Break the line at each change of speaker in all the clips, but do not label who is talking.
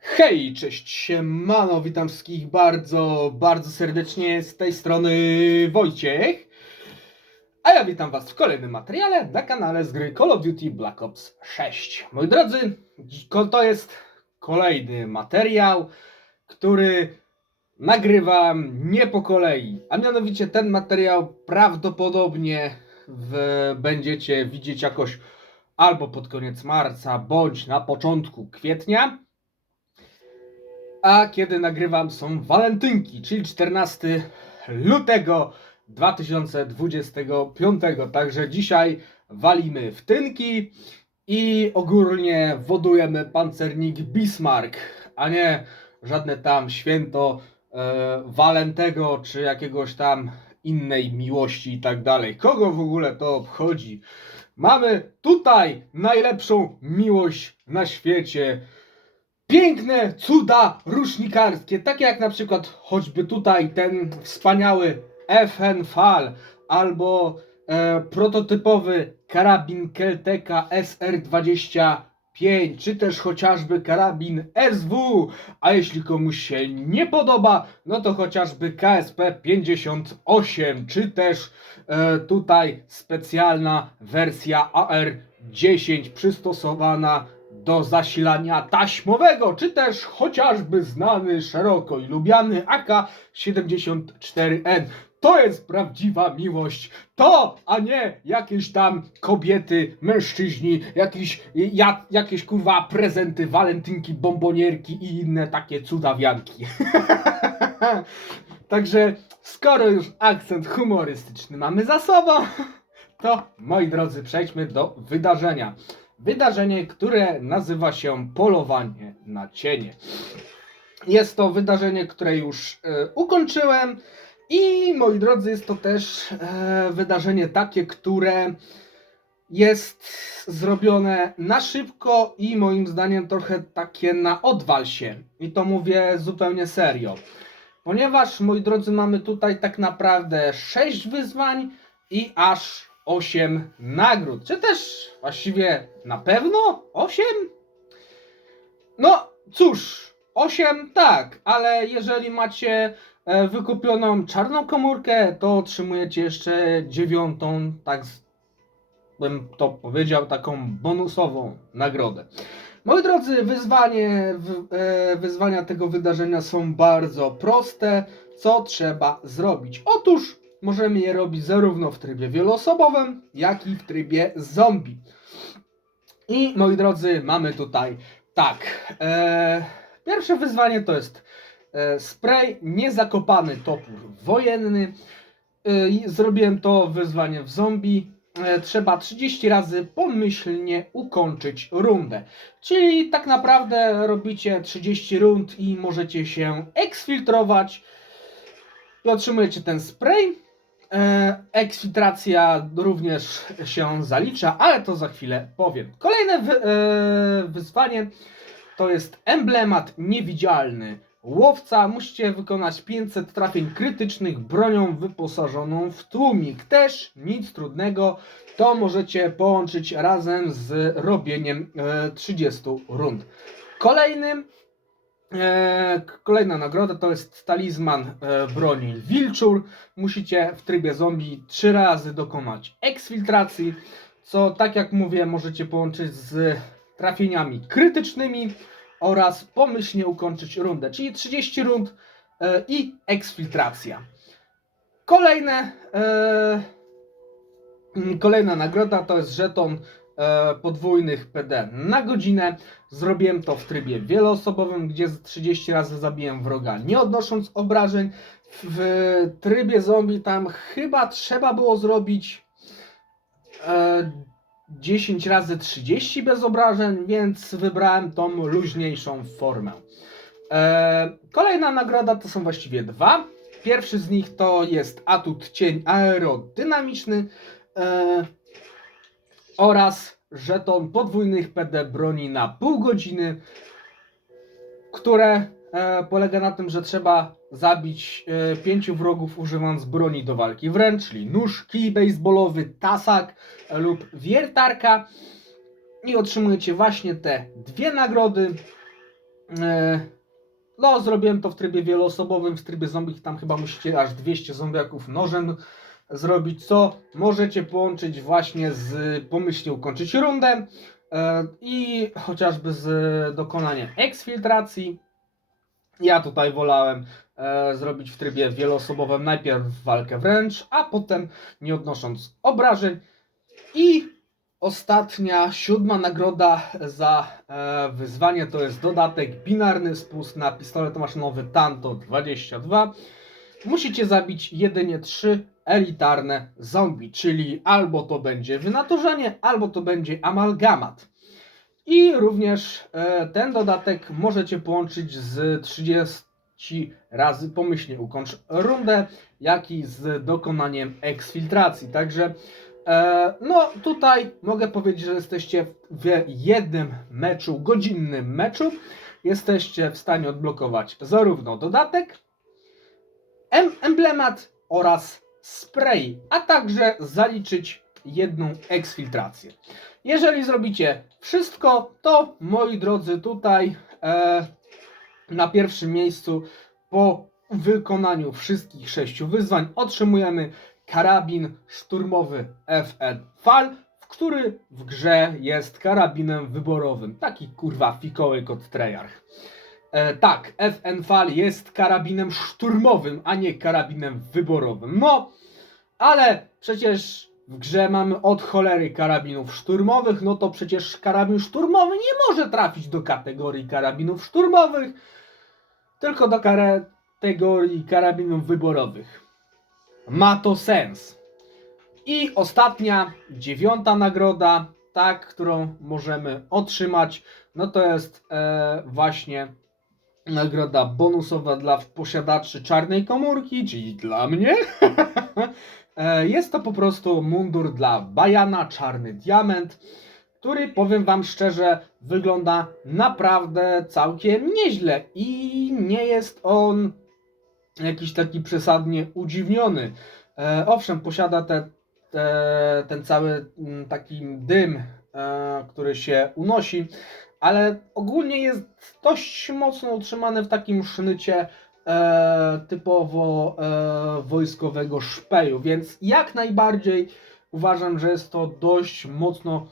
Hej, cześć, siemano, witam wszystkich bardzo, bardzo serdecznie z tej strony Wojciech. A ja witam was w kolejnym materiale na kanale z gry Call of Duty Black Ops 6. Moi drodzy, to jest kolejny materiał, który nagrywam nie po kolei. A mianowicie ten materiał prawdopodobnie w, będziecie widzieć jakoś albo pod koniec marca, bądź na początku kwietnia. A kiedy nagrywam są walentynki, czyli 14 lutego 2025. Także dzisiaj walimy w tynki i ogólnie wodujemy pancernik Bismarck, a nie żadne tam święto e, Walentego czy jakiegoś tam innej miłości i tak dalej. Kogo w ogóle to obchodzi? Mamy tutaj najlepszą miłość na świecie. Piękne cuda rusznikarskie, takie jak na przykład choćby tutaj ten wspaniały FN Fal albo e, prototypowy karabin Kelteka SR25, czy też chociażby karabin SW, a jeśli komuś się nie podoba, no to chociażby KSP 58, czy też e, tutaj specjalna wersja AR10 przystosowana do zasilania taśmowego, czy też chociażby znany szeroko i lubiany AK-74N. To jest prawdziwa miłość. To, a nie jakieś tam kobiety, mężczyźni, jakieś, ja, jakieś kurwa prezenty, walentynki, bombonierki i inne takie cudawianki. Także skoro już akcent humorystyczny mamy za sobą, to moi drodzy, przejdźmy do wydarzenia. Wydarzenie, które nazywa się Polowanie na cienie. Jest to wydarzenie, które już e, ukończyłem i moi drodzy, jest to też e, wydarzenie takie, które jest zrobione na szybko i moim zdaniem trochę takie na odwal się. I to mówię zupełnie serio. Ponieważ, moi drodzy, mamy tutaj tak naprawdę 6 wyzwań i aż 8 nagród. Czy też właściwie na pewno 8? No cóż, 8 tak, ale jeżeli macie e, wykupioną czarną komórkę, to otrzymujecie jeszcze dziewiątą, tak bym to powiedział, taką bonusową nagrodę. Moi drodzy, wyzwanie, e, wyzwania tego wydarzenia są bardzo proste. Co trzeba zrobić? Otóż możemy je robić zarówno w trybie wieloosobowym, jak i w trybie zombie. I moi drodzy, mamy tutaj tak. E, pierwsze wyzwanie to jest e, spray niezakopany topór wojenny. E, zrobiłem to wyzwanie w zombie. E, trzeba 30 razy pomyślnie ukończyć rundę. Czyli tak naprawdę robicie 30 rund i możecie się eksfiltrować i otrzymujecie ten spray. E, eksfiltracja również się zalicza, ale to za chwilę powiem. Kolejne wy, e, wyzwanie to jest emblemat niewidzialny. Łowca musicie wykonać 500 trafień krytycznych bronią wyposażoną w tłumik. Też nic trudnego, to możecie połączyć razem z robieniem e, 30 rund. Kolejnym kolejna nagroda to jest talizman e, broni Wilczur. Musicie w trybie zombie trzy razy dokonać eksfiltracji, co tak jak mówię możecie połączyć z trafieniami krytycznymi oraz pomyślnie ukończyć rundę, czyli 30 rund e, i eksfiltracja. Kolejne, e, mm, kolejna nagroda to jest żeton e, podwójnych PD na godzinę. Zrobiłem to w trybie wieloosobowym, gdzie z 30 razy zabiłem wroga, nie odnosząc obrażeń. W trybie zombie tam chyba trzeba było zrobić e, 10 razy 30 bez obrażeń, więc wybrałem tą luźniejszą formę. E, kolejna nagroda to są właściwie dwa. Pierwszy z nich to jest atut cień aerodynamiczny e, oraz żeton podwójnych PD broni na pół godziny, które e, polega na tym, że trzeba zabić e, pięciu wrogów używając broni do walki wręcz, czyli nóż, kij baseballowy, tasak lub wiertarka i otrzymujecie właśnie te dwie nagrody. E, no, zrobiłem to w trybie wieloosobowym, w trybie zombie tam chyba musicie aż 200 zombiaków nożem zrobić, co możecie połączyć właśnie z pomyślnie ukończyć rundę e, i chociażby z dokonaniem eksfiltracji. Ja tutaj wolałem e, zrobić w trybie wieloosobowym najpierw walkę wręcz, a potem nie odnosząc obrażeń. I ostatnia, siódma nagroda za e, wyzwanie to jest dodatek binarny spust na pistolet maszynowy Tanto 22. Musicie zabić jedynie trzy elitarne zombie, czyli albo to będzie wynaturzenie, albo to będzie amalgamat. I również e, ten dodatek możecie połączyć z 30 razy pomyślnie ukończ rundę, jak i z dokonaniem eksfiltracji. Także e, no tutaj mogę powiedzieć, że jesteście w jednym meczu, godzinnym meczu. Jesteście w stanie odblokować zarówno dodatek, emblemat oraz spray, a także zaliczyć jedną eksfiltrację. Jeżeli zrobicie wszystko, to moi drodzy, tutaj e, na pierwszym miejscu po wykonaniu wszystkich sześciu wyzwań otrzymujemy karabin szturmowy FN Fal, który w grze jest karabinem wyborowym. Taki kurwa fikołek od Treyarch. E, tak, FN Fal jest karabinem szturmowym, a nie karabinem wyborowym. No, ale przecież w grze mamy od cholery karabinów szturmowych, no to przecież karabin szturmowy nie może trafić do kategorii karabinów szturmowych, tylko do kategorii karabinów wyborowych. Ma to sens. I ostatnia, dziewiąta nagroda, ta, którą możemy otrzymać, no to jest e, właśnie nagroda bonusowa dla posiadaczy czarnej komórki, czyli dla mnie. E, Jest to po prostu mundur dla Bajana, czarny diament, który powiem Wam szczerze, wygląda naprawdę całkiem nieźle i nie jest on jakiś taki przesadnie udziwniony. E, owszem, posiada te, te, ten cały mm, taki dym, e, który się unosi, ale ogólnie jest dość mocno utrzymany w takim sznycie e, typowo e, wojskowego szpeju, więc jak najbardziej uważam, że jest to dość mocno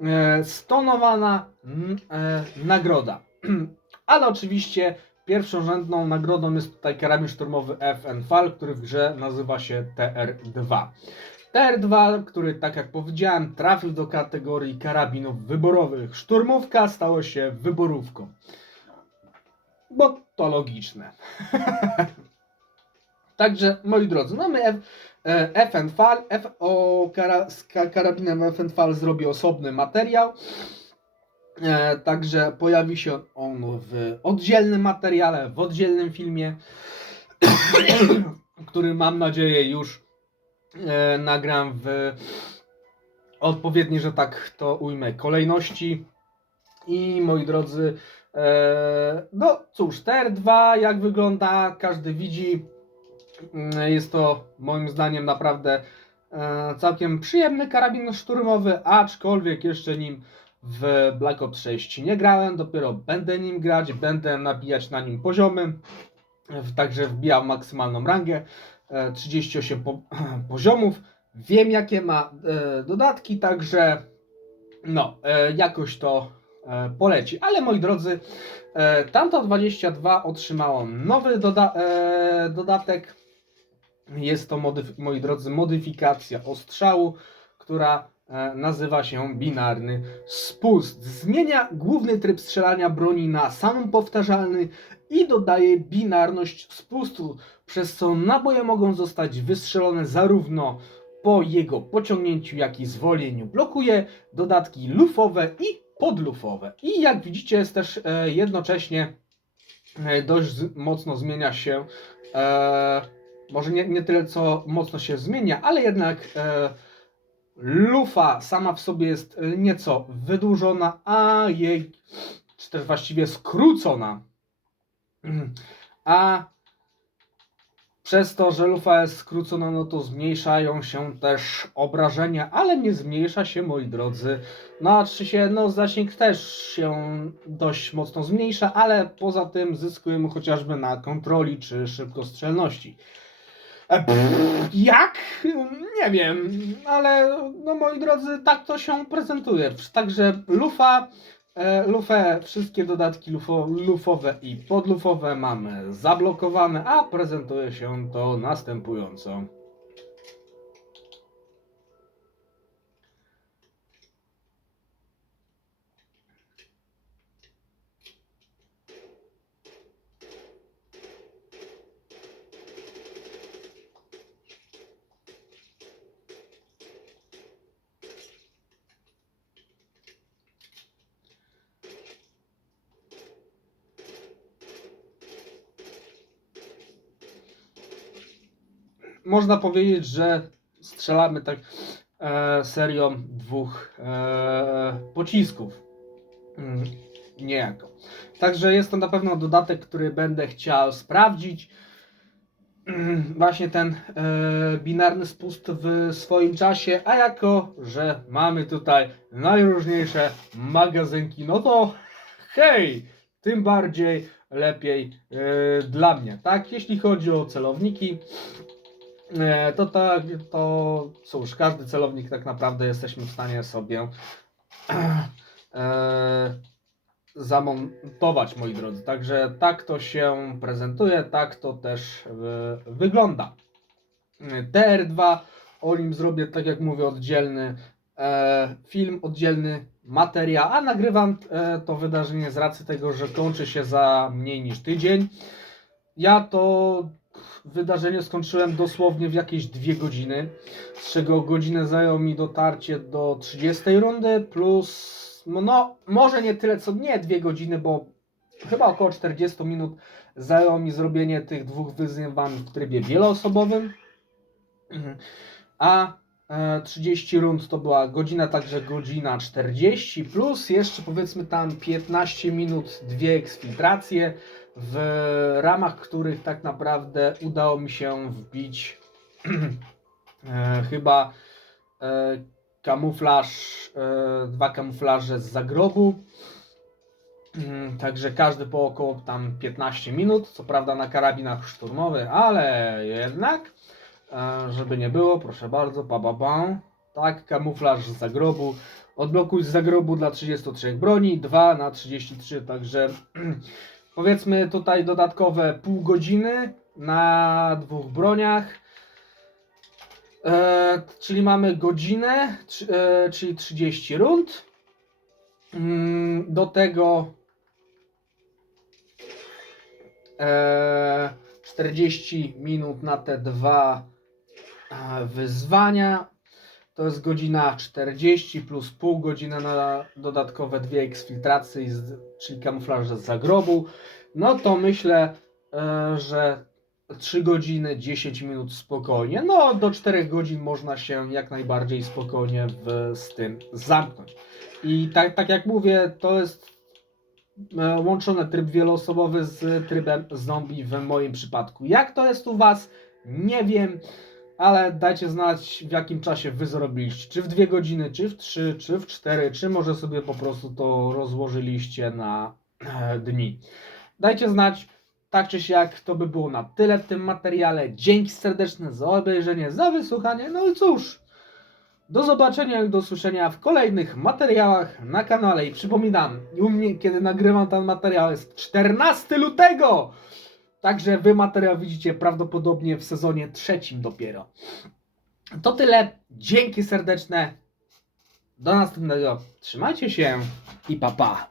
e, stonowana e, nagroda. Ale oczywiście pierwszorzędną nagrodą jest tutaj karabin szturmowy FN Fal, który w grze nazywa się TR2. TR2, który tak jak powiedziałem trafił do kategorii karabinów wyborowych. Szturmówka stało się wyborówką. Bo to logiczne. Także, moi drodzy, mamy F, e, FN Fal. F, o kara, z ka- karabinem FN Fal zrobię osobny materiał. E, także pojawi się on w oddzielnym materiale, w oddzielnym filmie, który mam nadzieję już nagram w odpowiedniej, że tak to ujmę, kolejności. I moi drodzy, e, no cóż, TR2 jak wygląda, każdy widzi. Mm, Jest to moim zdaniem naprawdę e, całkiem przyjemny karabin szturmowy, aczkolwiek jeszcze nim w Black Ops 6 nie grałem, dopiero będę nim grać, będę nabijać na nim poziomy, także wbijam maksymalną rangę, e, 38 po, poziomów, wiem jakie ma e, dodatki, także no, e, jakoś to e, poleci, ale moi drodzy, Tanto 22 otrzymało nowy doda dodatek, jest to, moi drodzy, modyfikacja ostrzału, która nazywa się binarny spust. Zmienia główny tryb strzelania broni na samopowtarzalny i dodaje binarność spustu, przez co naboje mogą zostać wystrzelone zarówno po jego pociągnięciu, jak i zwolnieniu. Blokuje dodatki lufowe i podlufowe. I jak widzicie, jest też e, jednocześnie e, dość mocno zmienia się. E, może nie, nie tyle co mocno się zmienia, ale jednak e, lufa sama w sobie jest e, nieco wydłużona, a jej, czy też właściwie skrócona. A Przez to, że lufa jest skrócona, no to zmniejszają się też obrażenia, ale nie zmniejsza się, moi drodzy. Znaczy się, no zasięg też się dość mocno zmniejsza, ale poza tym zyskujemy chociażby na kontroli czy szybkostrzelności. E, pff, jak? Nie wiem, ale no moi drodzy, tak to się prezentuje. Także lufa, lufę, wszystkie dodatki lufo, lufowe i podlufowe mamy zablokowane, a prezentuje się to następująco. Można powiedzieć, że strzelamy tak e, serią dwóch e, pocisków. Mm, niejako. Także jest to na pewno dodatek, który będę chciał sprawdzić. Mm, Właśnie ten e, binarny spust w swoim czasie, a jako, że mamy tutaj najróżniejsze magazynki, no to hej, tym bardziej lepiej e, dla mnie, tak? Jeśli chodzi o celowniki, to tak, to cóż, każdy celownik tak naprawdę jesteśmy w stanie sobie e, zamontować, moi drodzy. Także tak to się prezentuje, tak to też e, wygląda. TR2, o nim zrobię, tak jak mówię, oddzielny e, film, oddzielny materiał, a nagrywam e, to wydarzenie z racji tego, że kończy się za mniej niż tydzień. Ja to wydarzenie skończyłem dosłownie w jakieś dwie godziny, z czego godzinę zajęło mi dotarcie do 30 rundy, plus no może nie tyle co nie dwie godziny, bo chyba około 40 minut zajęło mi zrobienie tych dwóch wyzwań w trybie wieloosobowym. Mhm. A 30 rund to była godzina, także godzina 40, plus jeszcze powiedzmy tam 15 minut, dwie eksfiltracje, w ramach których tak naprawdę udało mi się wbić e, chyba e, kamuflaż, e, dwa kamuflaże z zagrobu. Mm, Także każdy po około tam 15 minut, co prawda na karabinach szturmowych, ale jednak, e, żeby nie było, proszę bardzo, ba, ba, ba. Tak, kamuflaż z zagrobu. Odblokuj z zagrobu dla 33 broni, 2 na 33, także powiedzmy tutaj dodatkowe pół godziny na dwóch broniach. E, czyli mamy godzinę, trzy- e, czyli 30 rund. Mm, Do tego e, 40 minut na te dwa e, wyzwania. To jest godzina 40 plus pół godziny na dodatkowe dwie eksfiltracje, czyli kamuflaże z zagrobu. No to myślę, e, że 3 godziny 10 minut spokojnie. No do 4 godzin można się jak najbardziej spokojnie w, z tym zamknąć. I tak, tak jak mówię, to jest e, łączony tryb wieloosobowy z trybem zombie w moim przypadku. Jak to jest u Was? Nie wiem, ale dajcie znać w jakim czasie Wy zrobiliście. Czy w 2 godziny, czy w 3, czy w 4, czy może sobie po prostu to rozłożyliście na e, dni. Dajcie znać, tak czy siak, to by było na tyle w tym materiale. Dzięki serdeczne za obejrzenie, za wysłuchanie. No i cóż, do zobaczenia i do usłyszenia w kolejnych materiałach na kanale. I przypominam, u mnie, kiedy nagrywam ten materiał, jest 14 lutego. Także wy materiał widzicie prawdopodobnie w sezonie trzecim dopiero. To tyle. Dzięki serdeczne. Do następnego. Trzymajcie się i pa pa.